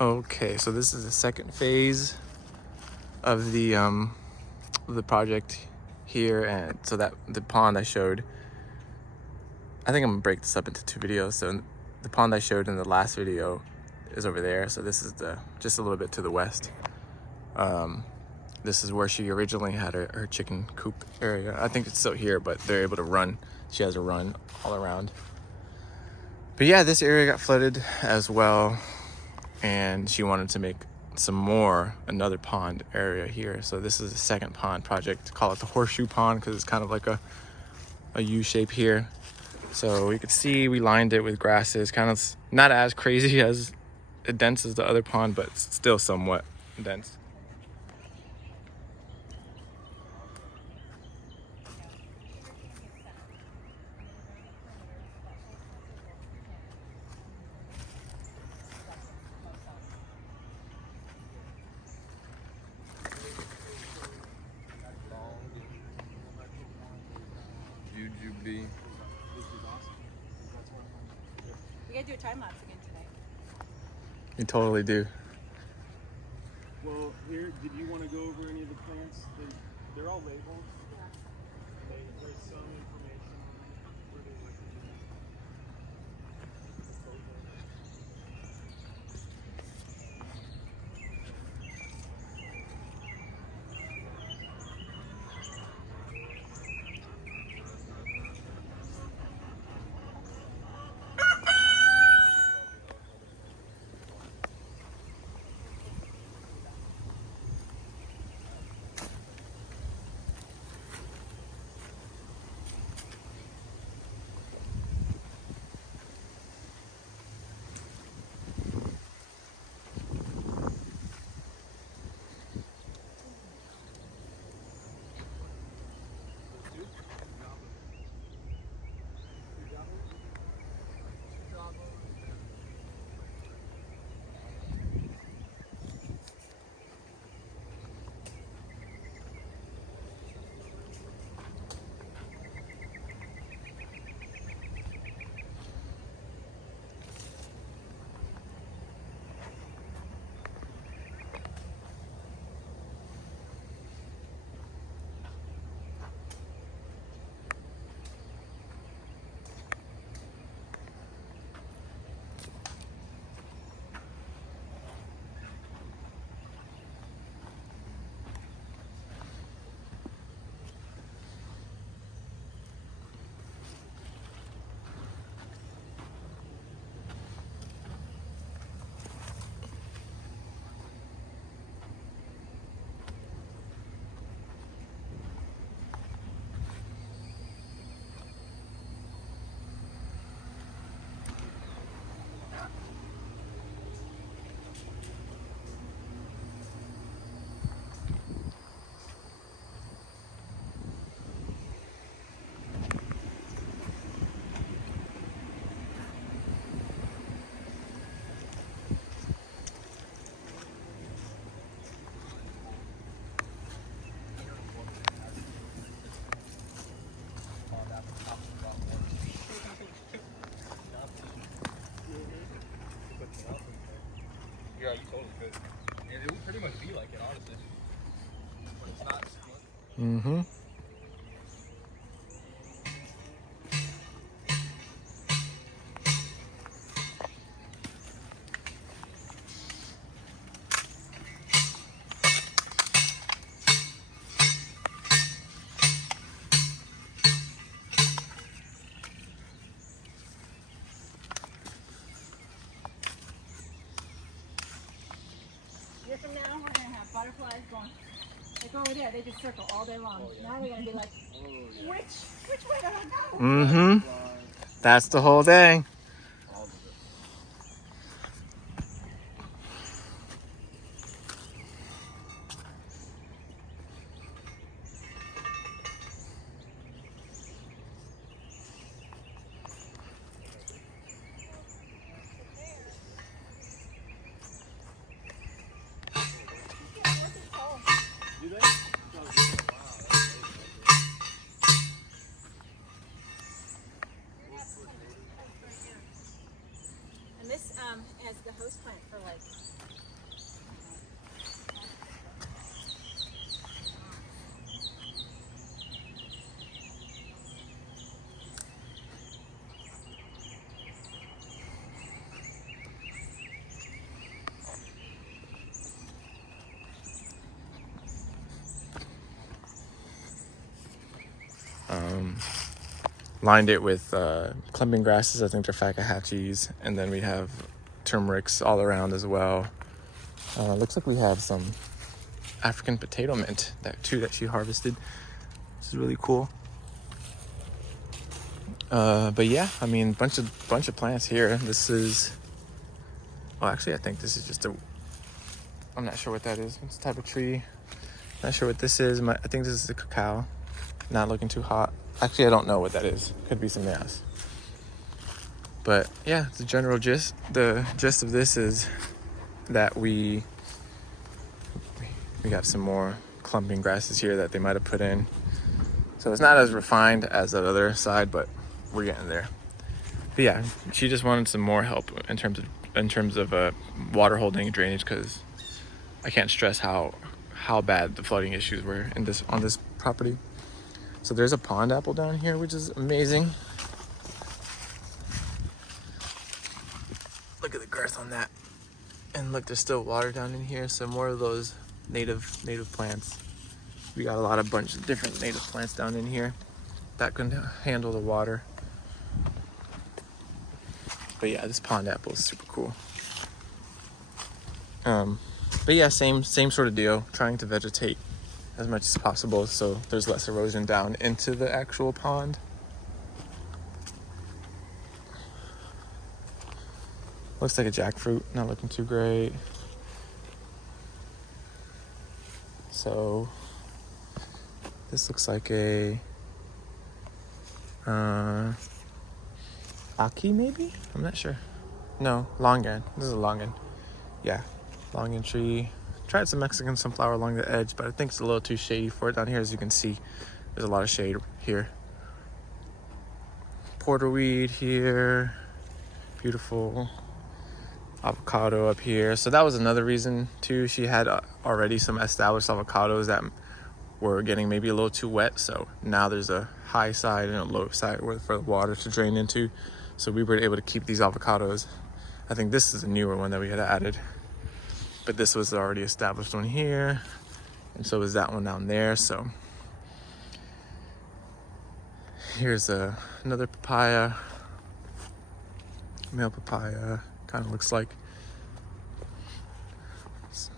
Okay, so this is the second phase of the project here, and so that the pond I showed, I think I'm gonna break this up into 2 videos. So the pond I showed in the last video is over there. So this is just a little bit to the west. This is where she originally had her chicken coop area. I think it's still here, but they're able to run. She has a run all around. But yeah, this area got flooded as well, and she wanted to make another pond area here. So this is the second pond project. Call it the Horseshoe Pond because it's kind of like a U shape here. So you can see we lined it with grasses, kind of not as crazy as dense as the other pond, but still somewhat dense. We gotta do a time lapse again today. You totally do. Well, here, did you want to go over any of the plants? They're all labeled. There's some information on where they like to be. Yeah, you totally could. And it would pretty much be like it, honestly. But it's not split. Mm-hmm. Year from now, we're gonna have butterflies going like over there. They just circle all day long. Now we're gonna be like, which way do I go? Mm-hmm. That's the whole thing. Do they? host plant for like. Lined it with clumping grasses. I think they're Fakahatchees, and then we have turmerics all around as well. Looks like we have some African potato mint that she harvested. This is really cool. But yeah, I mean, bunch of plants here. This is, well, actually, I think this is just I'm not sure what that is. What's the type of tree? Not sure what this is. I think this is the cacao. Not looking too hot. Actually, I don't know what that is. Could be something else. But yeah, the general gist. The gist of this is that we got some more clumping grasses here that they might have put in. So it's not as refined as the other side, but we're getting there. But yeah, she just wanted some more help in terms of water holding and drainage, because I can't stress how bad the flooding issues were on this property. So there's a pond apple down here, which is amazing. Look at the girth on that. And look, there's still water down in here. So more of those native plants. We got a bunch of different native plants down in here that can handle the water. But yeah, this pond apple is super cool. But yeah, same sort of deal. Trying to vegetate as much as possible so there's less erosion down into the actual pond. Looks like a jackfruit, not looking too great. So this looks like a Aki maybe? I'm not sure. No, longan. This is a longan. Yeah, longan tree. Tried some Mexican sunflower along the edge, but I think it's a little too shady for it down here. As you can see, there's a lot of shade here. Porterweed here. Beautiful avocado up here. So that was another reason too. She had already some established avocados that were getting maybe a little too wet. So now there's a high side and a low side for the water to drain into. So we were able to keep these avocados. I think this is a newer one that we had added. But this was already established one here, and so is that one down there. So here's another papaya, male papaya, kind of looks like.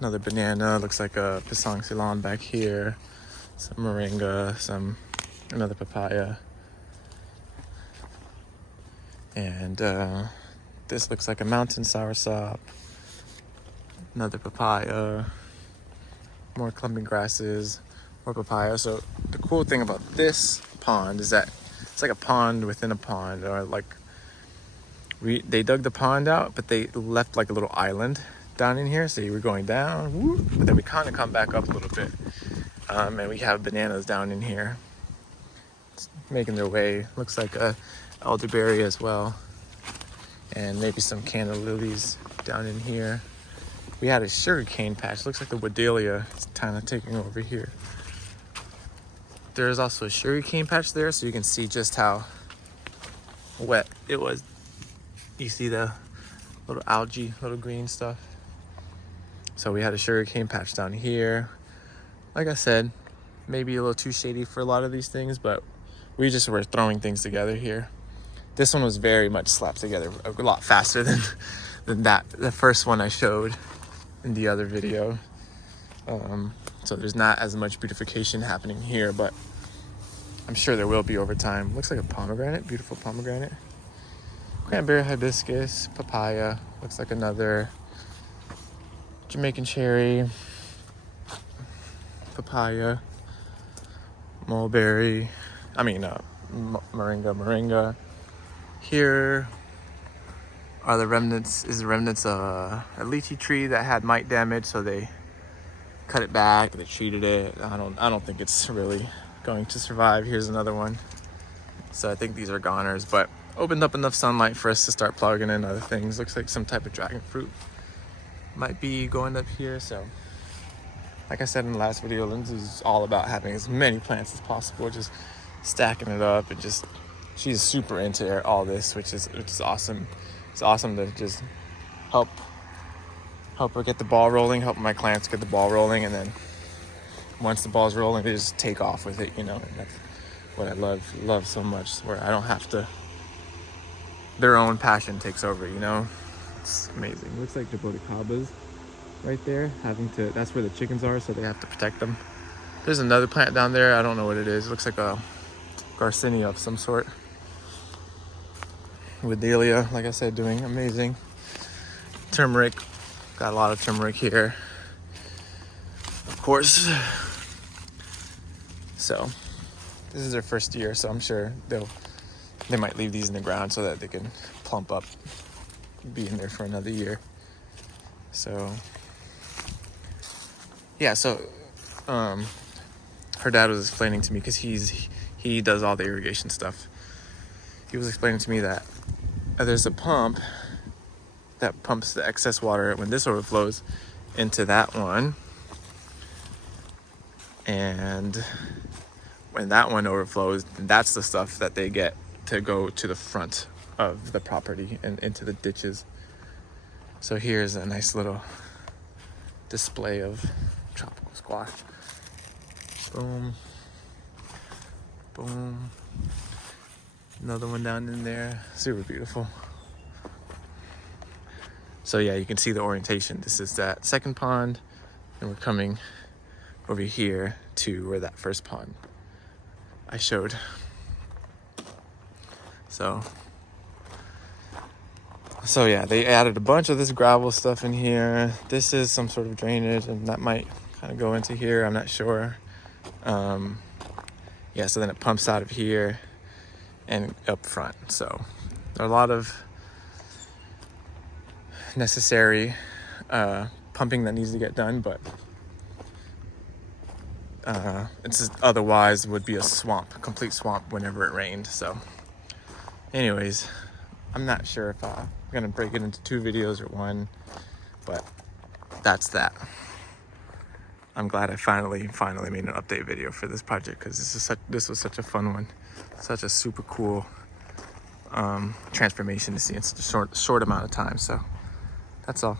Another banana, looks like a pisang Ceylon back here. Some moringa, another papaya. And this looks like a mountain soursop. Another papaya, more clumping grasses, more papaya. So the cool thing about this pond is that it's like a pond within a pond, or like they dug the pond out, but they left like a little island down in here. So you were going down, whoop, but then we kind of come back up a little bit. And we have bananas down in here, it's making their way. Looks like a elderberry as well, and maybe some canna lilies down in here. We had a sugarcane patch. Looks like the Wadelia is kind of taking over here. There's also a sugarcane patch there, so you can see just how wet it was. You see the little algae, little green stuff. So we had a sugarcane patch down here. Like I said, maybe a little too shady for a lot of these things, but we just were throwing things together here. This one was very much slapped together a lot faster than the first one I showed in the other video. So there's not as much beautification happening here, but I'm sure there will be over time. Looks like a pomegranate, beautiful pomegranate. Cranberry, hibiscus, papaya. Looks like another Jamaican cherry, papaya, mulberry. Moringa. Here are the remnants of a lychee tree that had mite damage, so they cut it back, they treated it. I don't think it's really going to survive. Here's another one. So I think these are goners, but opened up enough sunlight for us to start plugging in other things. Looks like some type of dragon fruit. might be going up here. So like I said in the last video, Lindsay's all about having as many plants as possible, just stacking it up, and just she's super into all this, which is awesome. It's awesome to just help her get the ball rolling, help my clients get the ball rolling, and then once the ball's rolling, they just take off with it, you know. And that's what I love so much, where I don't have to, their own passion takes over, you know. It's amazing. Looks like Jaboticabas right there, that's where the chickens are, so they have to protect them. There's another plant down there, I don't know what it is. It looks like a Garcinia of some sort. With Dahlia, like I said, doing amazing. Turmeric, got a lot of turmeric here, of course. So this is their first year, so I'm sure they might leave these in the ground so that they can plump up, be in there for another year. So yeah, so her dad was explaining to me, because he does all the irrigation stuff. He was explaining to me that there's a pump that pumps the excess water when this overflows into that one, and when that one overflows, that's the stuff that they get to go to the front of the property and into the ditches. So here's a nice little display of tropical squash. Boom, boom. Another one down in there, super beautiful. So yeah, you can see the orientation. This is that second pond, and we're coming over here to where that first pond I showed. So yeah, they added a bunch of this gravel stuff in here. This is some sort of drainage, and that might kind of go into here, I'm not sure. Yeah, so then it pumps out of here and up front. So there are a lot of necessary pumping that needs to get done, but it's just, otherwise would be a complete swamp whenever it rained. So anyways, I'm not sure if I'm gonna break it into 2 videos or 1, but that's that. I'm glad I finally made an update video for this project, because this was such a fun one, such a super cool transformation to see in such a short amount of time. So that's all.